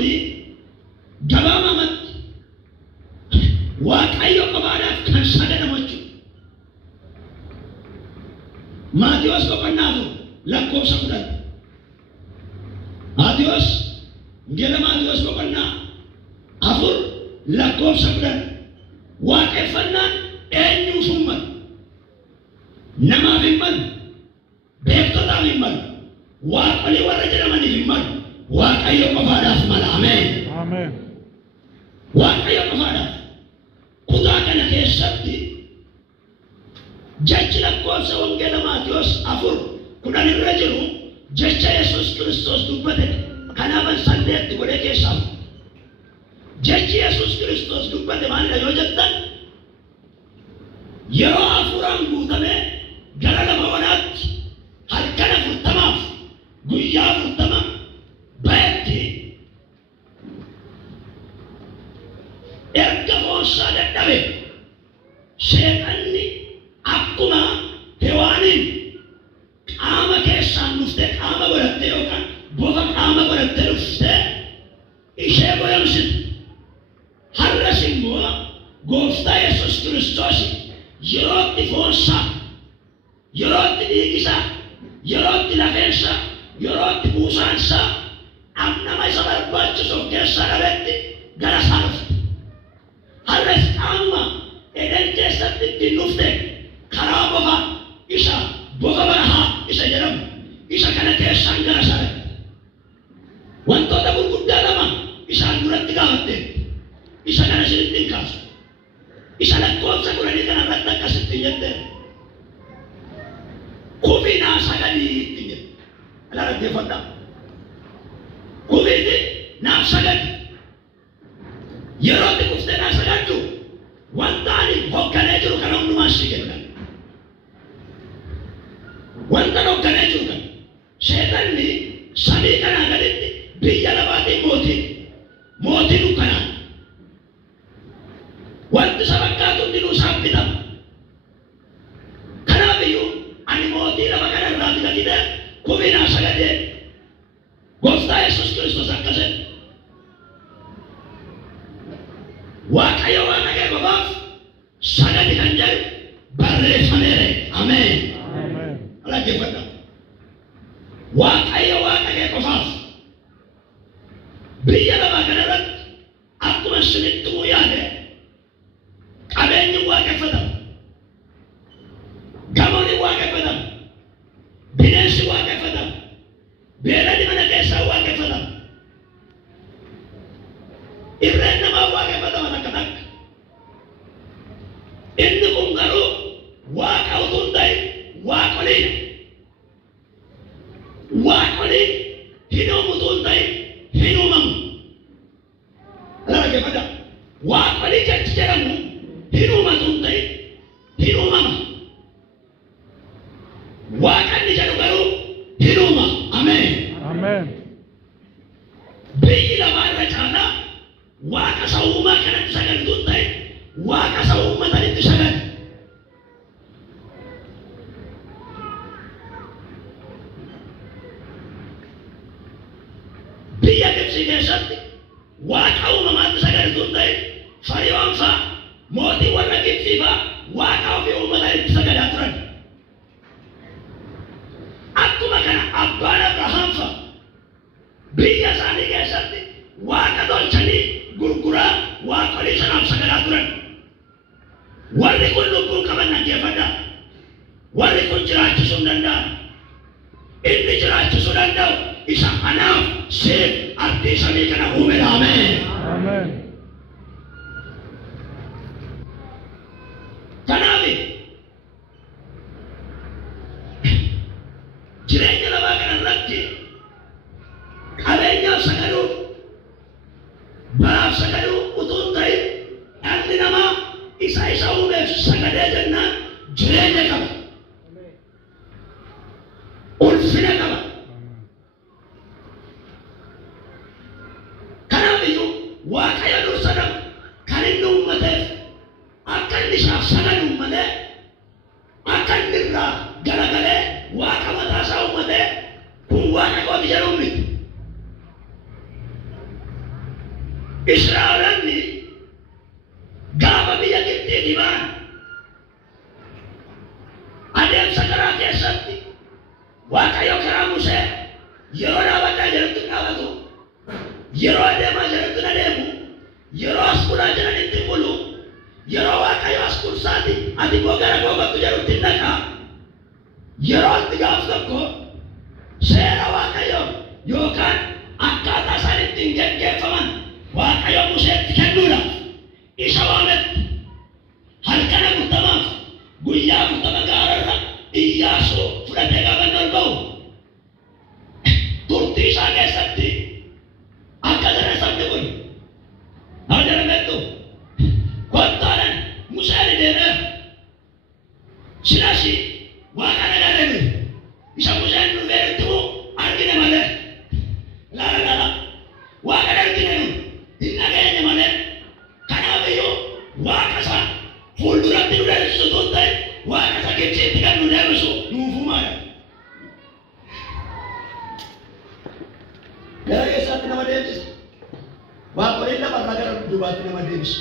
kuni gabaabamatti waaqayyo qofaadhaaf kan sagadamu jechuudha. Maatiyoos boqonnaa 4 lakkoofsa 10. Maatiyoos boqonnaa 4 lakkoofsa 10. Waaqeffannaan eenyuuf hin malu? Namaaf hin malu. Beektotaaf hin malu. Waaqolii warra jedhamaniif hin malu. Waaqayyo qofaadhaaf mala. Ameen. Ameen. Waaqayyo qofaadhaaf. Kutaa kana keessatti jechi lakkoofsa wangeela Maatiyoos 4:10 irra jiru jecha Yesuus Kiristoos dubbate kanaafan saddeetti godhee keessaa jechi Yesuus Kiristoos dubbate maalidha yoo jettan yeroo hafuuraan guutame gara lafa wanaatti halkan 40 guyyaa 40 bayetti erga foonsaa dadhabe sheexanni akkuma hewaaniin qaama keessaan dhuftee qaama godhattee yookaan bofa qaama godhattee dhuftee ishee goyomsite. Har'as immoo gooftaa Yesuus Kiristoos yerootti foonsaa, yerootti dhiigisaa, yerootti lafeensaa, yerootti buusaansaa nama isa barbaachisuuf keessaa dhabetti gara isaa dhufte. Har'as qaama Eden keessatti ittiin dhufte karaa bofa isa bofa barahaa isa jedhamu isa kana keessaan gara isaa dhufte. Wantoota gurguddaa lama isaan duratti gaafatte isa kana isinitti hin kaasu. Isa lakkoofsa 10 kanarratti akkasittiin jette kufinaa sagadii ittiin jette. Ala dhaggeeffadhaa. Kufiiti naaf sagadi. Yeroo itti kuftee naaf sagaddu wanta ani hogganee jiru kana hundumaan si kenna. Wanta hogganee jiru kana sheexanni samii kanaa gaditti biyya lafaatiin mootii dukkanaa. Wanti sabakkaatu hundinuu isaaf bitama. Kanaafiyyuu ani mootii lafa kana irraa bitatee kufinaa sagadee gooftaa Yesuus Kiristoos akkasii Waaqayyo Waaqa kee qofaaf sagadi kan jedhu barreeffameera. Ameen. Ameen. Dhaggeeffadhaa. Waaqayyo Waaqa kee qofaaf biyya lafaa kanarratti akkuma isinitti muu yaade qabeenyi waaqeffatamu, gamoonni waaqeffatamu, bineensi waaqeffatamu, beeladi mana keessaa waaqeffatamu, irreen namaa waaqeffataman akka takka. Inni kun garuu waaqa utuu hin ta'in waaqoliidha. Waaqoliin hin uumu utuu hin ta'in hin uumamu. Dhaggeeffadhaa. Waaqolii jechi jedhamu hin uumatu hin ta'in hin uumama. Waaqanni jedhu garuu hin uuma. Ameen. Ameen. Biyyi lafaa irra caalaa waaqa isa uumaa kanatti sagadu hin ta'in waaqa isa uummatanitti sagadu. Biyya Gibsii keessatti waaqa uumamaatti sagadu hin ta'in Fariyoon fa'a mootii warra Gibsii fa'a waaqa ofii uummatanitti sagadaa turan. Akkuma kana abbaan Abrahaam fa'a biyya isaanii keessatti waaqa tolchanii gurguraa waaqolii sanaaf sagadaa turan. Warri kun lubbuu qaban dhaggeeffadhaa. Warri kun jiraachisuu hin danda'an. Inni jiraachisuu danda'u isa anaaf siif ardii samii kana uumedha. Ameen. Ameen. Kanaafi jireenya lafaa kanarratti qabeenyaaf sagaduu baraaf sagaduu utuu hin ta'in dhalli namaa isa uumeef sagadee jennaan jireenya qaba, ulfina qaba. Kanaafiyyuu Waaqayyo dursa nama kan inni uummateef akka inni isaaf sagadu malee akka inni irraa garagalee waaqa mataa isaa uummatee kun waaqa kooti jedhuun miti. Israa'eelonni gaafa biyya Gibxiitii ba'an adeemsa karaa keessatti Waaqayyo karaa Musee yeroo dhaabbataa jirutti dhaabatu, yeroo adeemaa jirutti adeemu, yeroo as bulaa jiranitti bulu, yeroo Waaqayyo as kursaati ati koo gara koo bakku jirutti dhaqa, yeroo itti gaaf tokko seera Waaqayyo yookaan akkaataa isaan ittiin geggeeffaman Waaqayyo Museetti kennuudhaaf isa waametti halkana 40 guyyaa 40 gaararra Iyyaasuu fudhatee gaafa ol ba'u turtii isaa keessatti akka jara sabni kun haadaramettu kottaanan Museen deemee silasi Waaqa nagaadhame isa Museen dhufeetti argine malee laala Waaqa argine hin nageenye malee kanaafiyyuu Waaqa isaa fuulduratti nu deebisu ta'e Waaqa isa Gibxiitti kan nu deebisu nuufumaadha. Gara keessatti nama deebisa. Waaqoliin lafarraa gara duubaatti nama deebisa.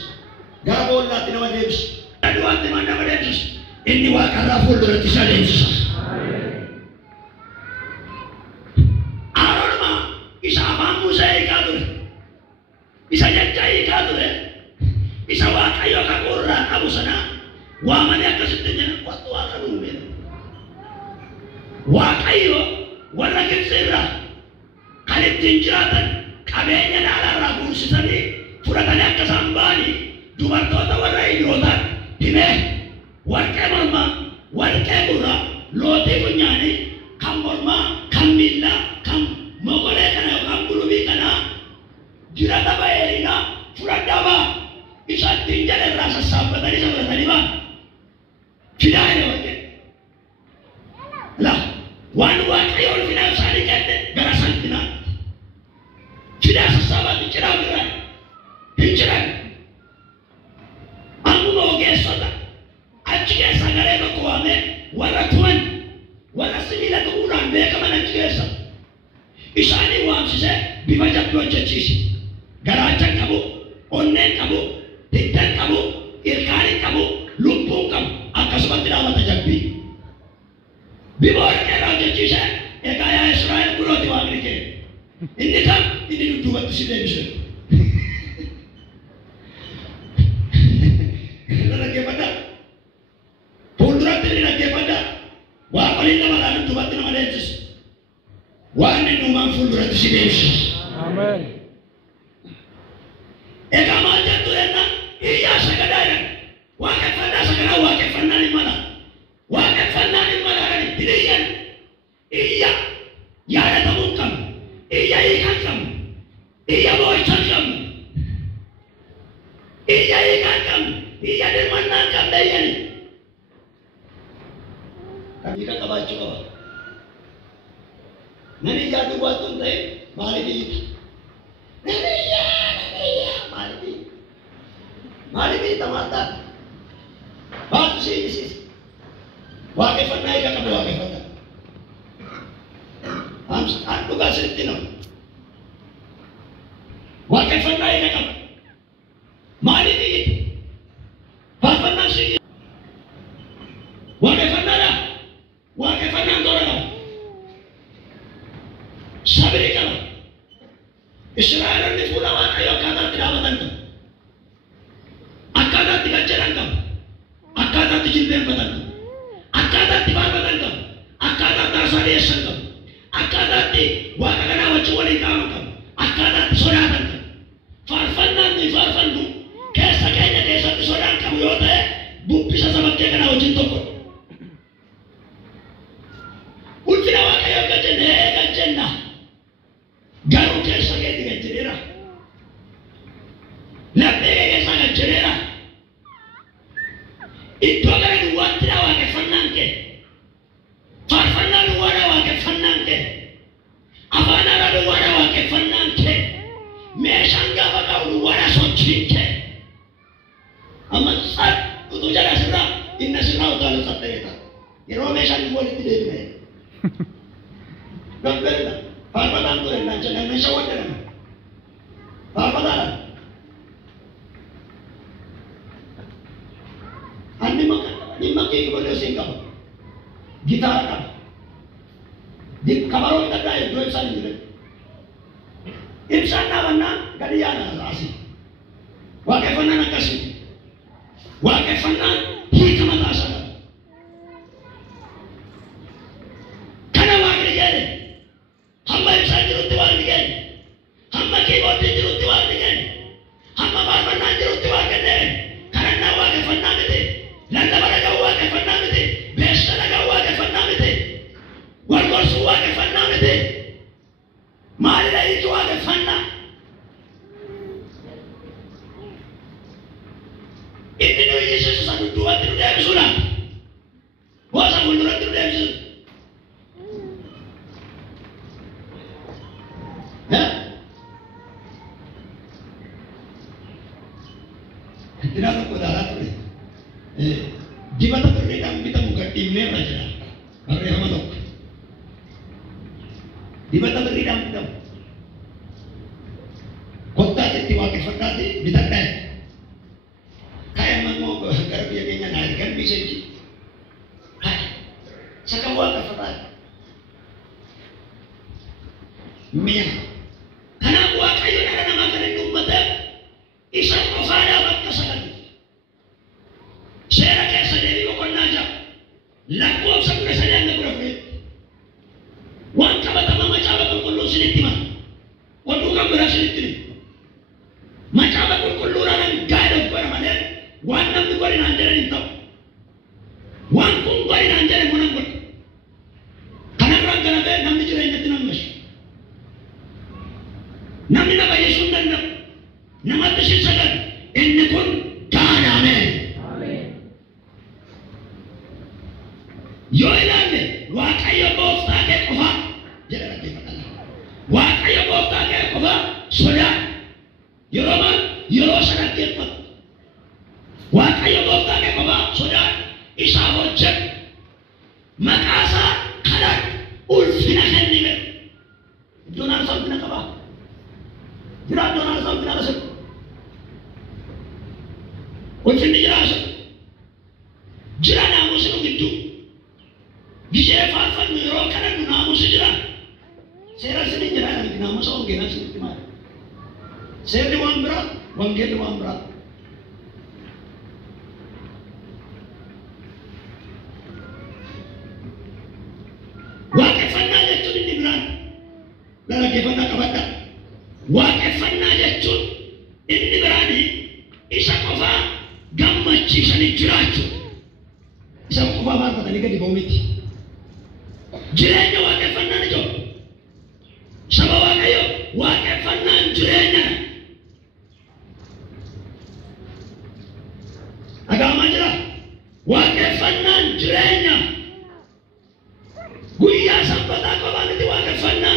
Gara boollaatti nama deebisa. Gara duubaatti nama deebisa. Inni Waaqarraa fuulduratti isa deebisa. Aroonuma isa afaan Musee hiikaa ture. Isa jecha hiikaa ture. Isa Waaqayyo kakuurraa qabu sana waamanii akkasitti jedhan wattu Waaqa duubee. Waaqayyo warra Gibxiirraa kan ittiin jiraatan qabeenya dhaalarraa guursisanii fudhatanii akka isaan ba'anii dubartoota warra Ibrootaan himee warqee mormaa, warqee gurraa, lootii funyaanii, kan mormaa, kan miillaa, kan mogolee kana yookaan gulubii kanaa jirata bayeerinaa fudhadhaa ba'a. Isa ittiin jedharraa sassaabbatanii isa fudhatanii ba'a. Fidaa hin warqee. Waan Waaqayyo ulfina isaanii kenne gara salphinaatti. Fidaa sassaabaatti ciraa biraan hin jiran. Ammuma ogeessota achi keessa garee tokko waamee warra tuman warra sibiila tuquudhaan beekaman achi keessa isaanii waamsisee bifa jabbii hojjechiise. Garaacha qabu, onneen qabu, hiddan qabu, ilkaan qabu, lubbuun qabu akkasumatti dhaabata jabbii. Bifa warqeerraa hojjechiise egaa yaa Israa'el kunooti Waaqni kee. Inni kam inni dudduubatti si deebise. Dhaggeeffadhaa. Fuulduratti inni dhaggeeffadhaa. Waaqoliin namadhaan dudduubatti nama deebise. Waan inni uumaan fuulduratti si deebise. Ameen. Egaa maal jettu jenna iyyaa sagadaa jedhan. Waaqeffannaa sagadaa waaqeffannaan hin mala. Waaqeffannaan hin mala hidiyyan iyya yaadatamuu hin qabu. Iyya hiikan qabu. Iyya boo'ichan qabu. Iyya hiikan qabu. Iyya dirmannaan qabdeeyyani. Hiika qabaachuu qaba. Nani iyyaa duwwaatu hin ta'e maaliif hiika? Nani iyyaa maaliif hiika? Maaliif hiika maaddaa? Baatu si hiisiisa. Waaqeffannaa hiika qabu waaqeffannaa. Dhugaa sirriitti nama. Waaqeffannaa hiika qaba. Maaliif hiika? Faarfannaan si hiika. Waaqeffannaadhaa. Waaqeffannaan toora qaba. Sabrii qaba. Israa'eelonni fuula Waaqayyoo akkaataatti dhaabatan qabu. Akkaataatti galchalan qabu. Akkaataatti jilbeenfatan qabu. Akkaataatti faarfatan qabu. Akkaataatti aarsaa dhiyeessan qabu. Akkaataatti Waaqa kanaa wajjin waliin qabaman qabu. Akkaataatti sodaatan qabu. Faarfannaan nuyi faarfannu keessa keenya keessatti sodaan qabu yoo ta'e bubbisa sabakkee kanaa wajjin tokko. Ulfina Waaqayyoo gajjenna. Garuu keessa keetti gajjedheera. Laphee keessa gajjedheera. Iddoo gara duwwaattiidha waaqeffannaan kee. Faarfannaa duwwaadha waaqeffannaan kee. Afaan haaraa duwwaadha waaqeffannaan kee. Meeshaan gaafa qabu duwwaadha sochiin kee. Amma utuu jala sirraa inni sirraa utaalu saddeeta. Yeroo meeshaan walitti deebine. Gabbeedha. Faarfataan ture naan jedhan meeshaa wadda nama. Faarfataadha. Masjid kepada singkap. Gitar kan. Di kamar kita ada dua insan juga. Insan mana kalian asli. Wakil fana nak kasih. Wakil fana hikmat asal. Karena wakil jadi. Hamba insan jerut tiwal digen. Hamba keyboard jerut tiwal digen. Hamba barman jerut tiwal digen. Karena wakil fana itu. Landa baraga wakil fana itu. Besta laga wakil fana itu. Wargos wakil fana itu. Mari dah itu wakil fana. Ini tu Yesus satu dua tiga dia bersurat. Wasa mundur tiga dia bersurat. Ya? Tidak ada kodara tu. Di mana terlihat kita buka timnya saja. Baru yang mana? Di mana terlihat kita? Kota itu wakil fakati ditakkan. Kaya mau kerjanya naik kan bisa di. Hai, sekarang wakil fakati. Mia, karena wakil kayu ada nama kalian umat isam kafara bakka sakan. Saya kaya sadari ko kon naja. Lakuab sa mga sadari na kurapit. Wan ka ba tama macaba kung kullo sinitima? Wan ka ba sinitima? Macaba kung kullo ng God of permanent. Wan nam ko rin andera nito. Wan kung ko rin andera mo nang ko. Kanang kanabe nam ni jira ina tinangas. Nam ni na ba yesundan na? Namat si sagan. Inni kun kana amen. Yo ilaalle waaqayyo gooftaa kee qofa jedha dhaggeeffatanii. Waaqayyo gooftaa kee qofa sodaa yeroo sana dhaggeeffatu. Waaqayyo gooftaa kee qofa sodaa isaa hojjetu. Maqaa isaa kadhadhu ulfina kennime. Iddoon aarsaa ulfina qaba. Jira iddoon aarsaa ulfina qaba. Ulfinni jira asa. Jira naamusa nu gidduu. Bisa faafan yeroo kana nu naamusa jira. Seera sini jira kan naamusa ongeena sinitti maali. Seerri waan biraa, wangeelli waan biraa. Waaqeffannaa jechuun inni biraan. Dhaggeeffannaa qabadha. Waaqeffannaa jechuun inni biraan isa qofaa gammachiisanii jiraachuu. Isa qofaa baarfatanii gadi ba'u miti. Jireenya waaqeffannaan ijoo. Saba Waaqayyo waaqeffannaan jireenya. Agaamaa jira. Waaqeffannaan jireenya. Guyyaa sanbataa qofaa miti waaqeffannaa.